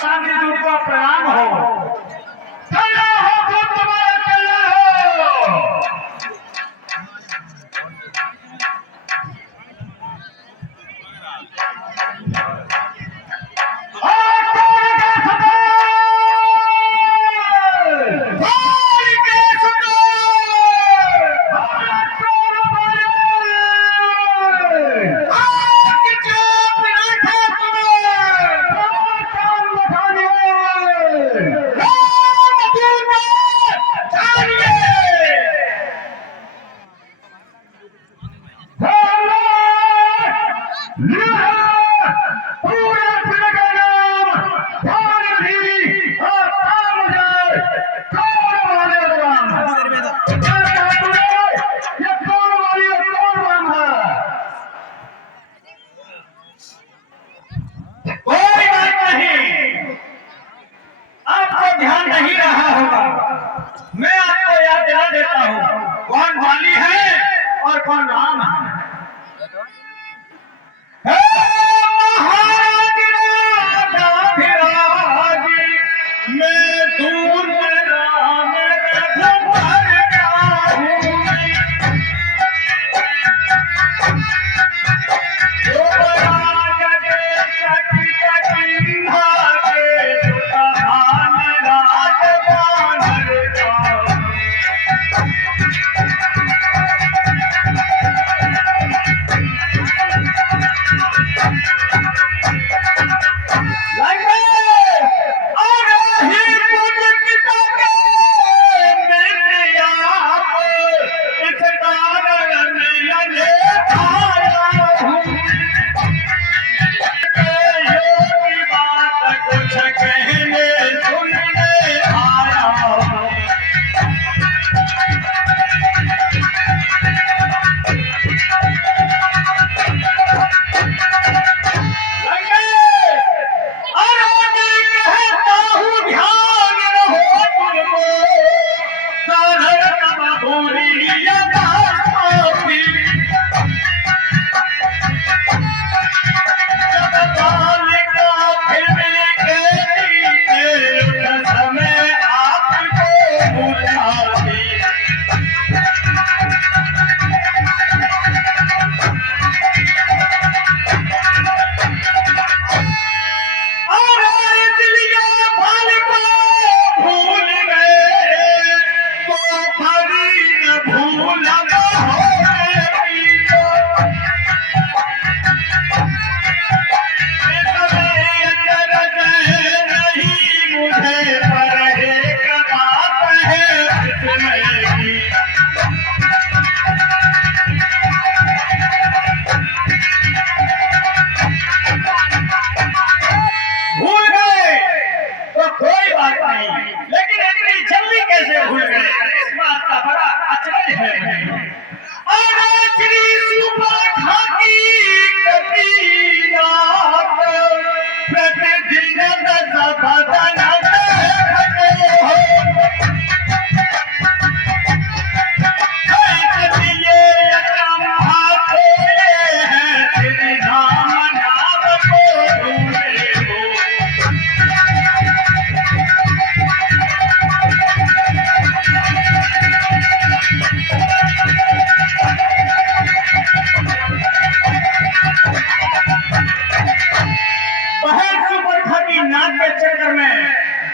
शांति दूत का प्रणाम हो। कल्याण हो तो तुम्हारा कल्याण हो। मैं आपको याद दिला देता हूँ कौन वाली है और कौन राम है। महाराज राजाधिराज मैं दूर राम रघुवर जाऊं। युवराज के सखी सखिंधा के जुटान राजवान जाऊं।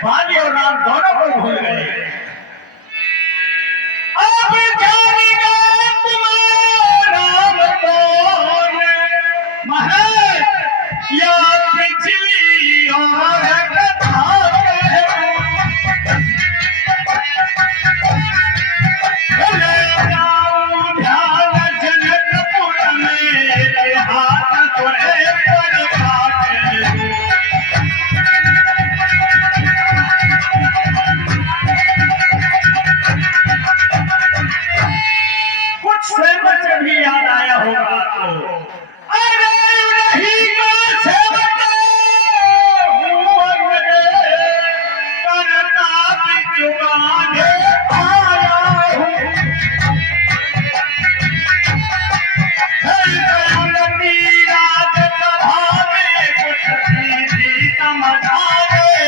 बाली और राम दोनों को भूल गए। अब जानेगा तुम्हारा राम कौन महाराज या पिछली और कथा ले जाऊं ध्यान जनकपुर में हाथ तोड़े पर काटे सेवक भी याद आया होगा तो अरे नहीं का सेवक करता भी जुगाने आया हूँ। राज सभा में कुछ सीधी समझाने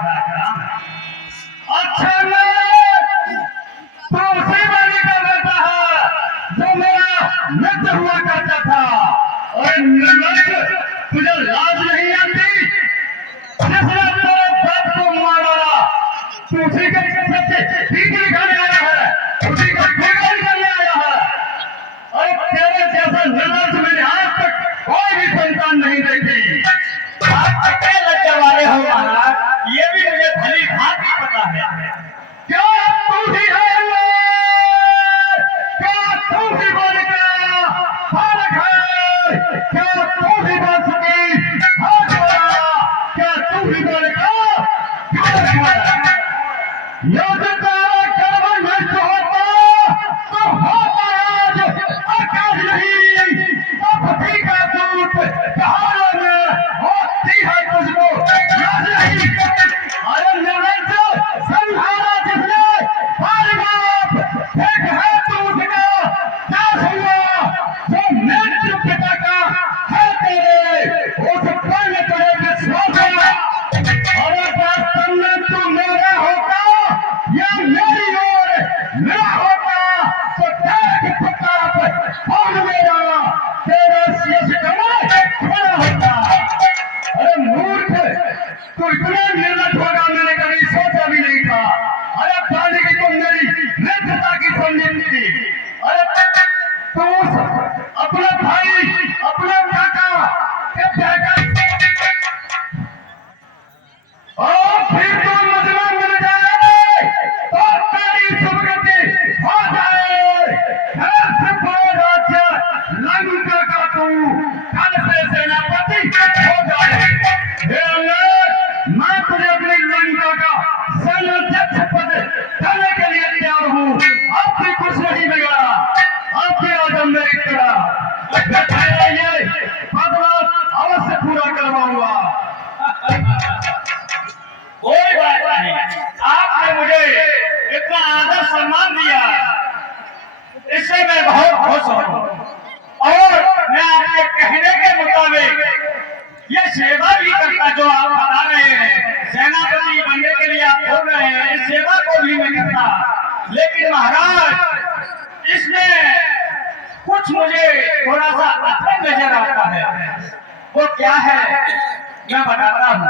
तुम्हारा काम है। अच्छा नहीं, तो उसी वाली का बेटा है जो मेरा मित्र हुआ करता था। और निर्लज, तुझे लाज नहीं आती? जिसने तेरे बाप को मारा, तू उसी के प्रति ठीक दिखाने आया है, उसी का ठेका निकालने आया है। और तेरे जैसा निर्लज मैंने आज तक कोई भी संतान नहीं देखी। आप कितने लज्जा वाले हो महाराज, ये भी मुझे भली भांति पता है। क्या तू ही है? क्या तू ही बोलेगा? बालक है? क्या तू ही बोल सकी? हाथ बोला, क्या तू ही बोलेगा? योग्यता कर्म नष्ट होता तो होता आज आकाश नहीं, तो पति का दूत कहानों में होती है तुझको याद नहीं। अरे निर्लज, समझाना जिसने हमारे बाप एक है तू उसका दास हुआ, जो नेत्र पिता का है तेरे, उस पर में तुझे विश्वास है। और वास्तव में तू मेरा होता या मेरी ओर मेरा होता तो देख प्रताप कौन मेरा, तेरा शीश कमर खड़ा होता। अरे मूर्ख, तू इतना निर्लज होगा मैंने कभी सोचा भी नहीं था। अरे पानी की तुम मेरी नेत्रता की संजीवनी थी। अरे तू अपना भाई, अपना काका के बेटा और फिर तो मजमा मिल जाए तो तेरी सुभगति हो जाए। राज्य लंका का तू कल से सेनापति हो जाए। मैं तुझे अपनी लंका का सेनाध्यक्ष पद देने के लिए तैयार हूँ। अब भी कुछ नहीं बिगड़ा, अब भी आदम मेरी तरह ये बदला अवश्य पूरा करवाऊंगा। कोई बात नहीं, आपने मुझे इतना आदर सम्मान दिया, इससे मैं बहुत खुश हूँ। और मैं आपके कहने के मुताबिक ये सेवा भी करता जो आप बता रहे हैं, सेनापति बनने के लिए आप बोल रहे हैं, इस सेवा को भी मैं करता। लेकिन महाराज, इसमें कुछ मुझे थोड़ा सा अथर नजर आता है। वो क्या है मैं बताता हूँ।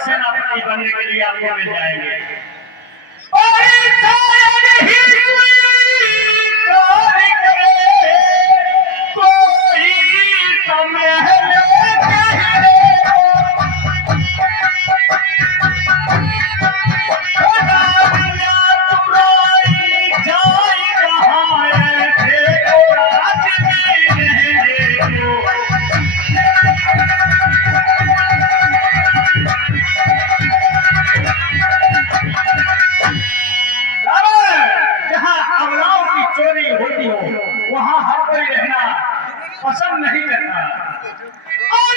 सेनापति बनने के लिए आपको मिल जाएंगे। वहां हर कोई रहना पसंद नहीं करता। और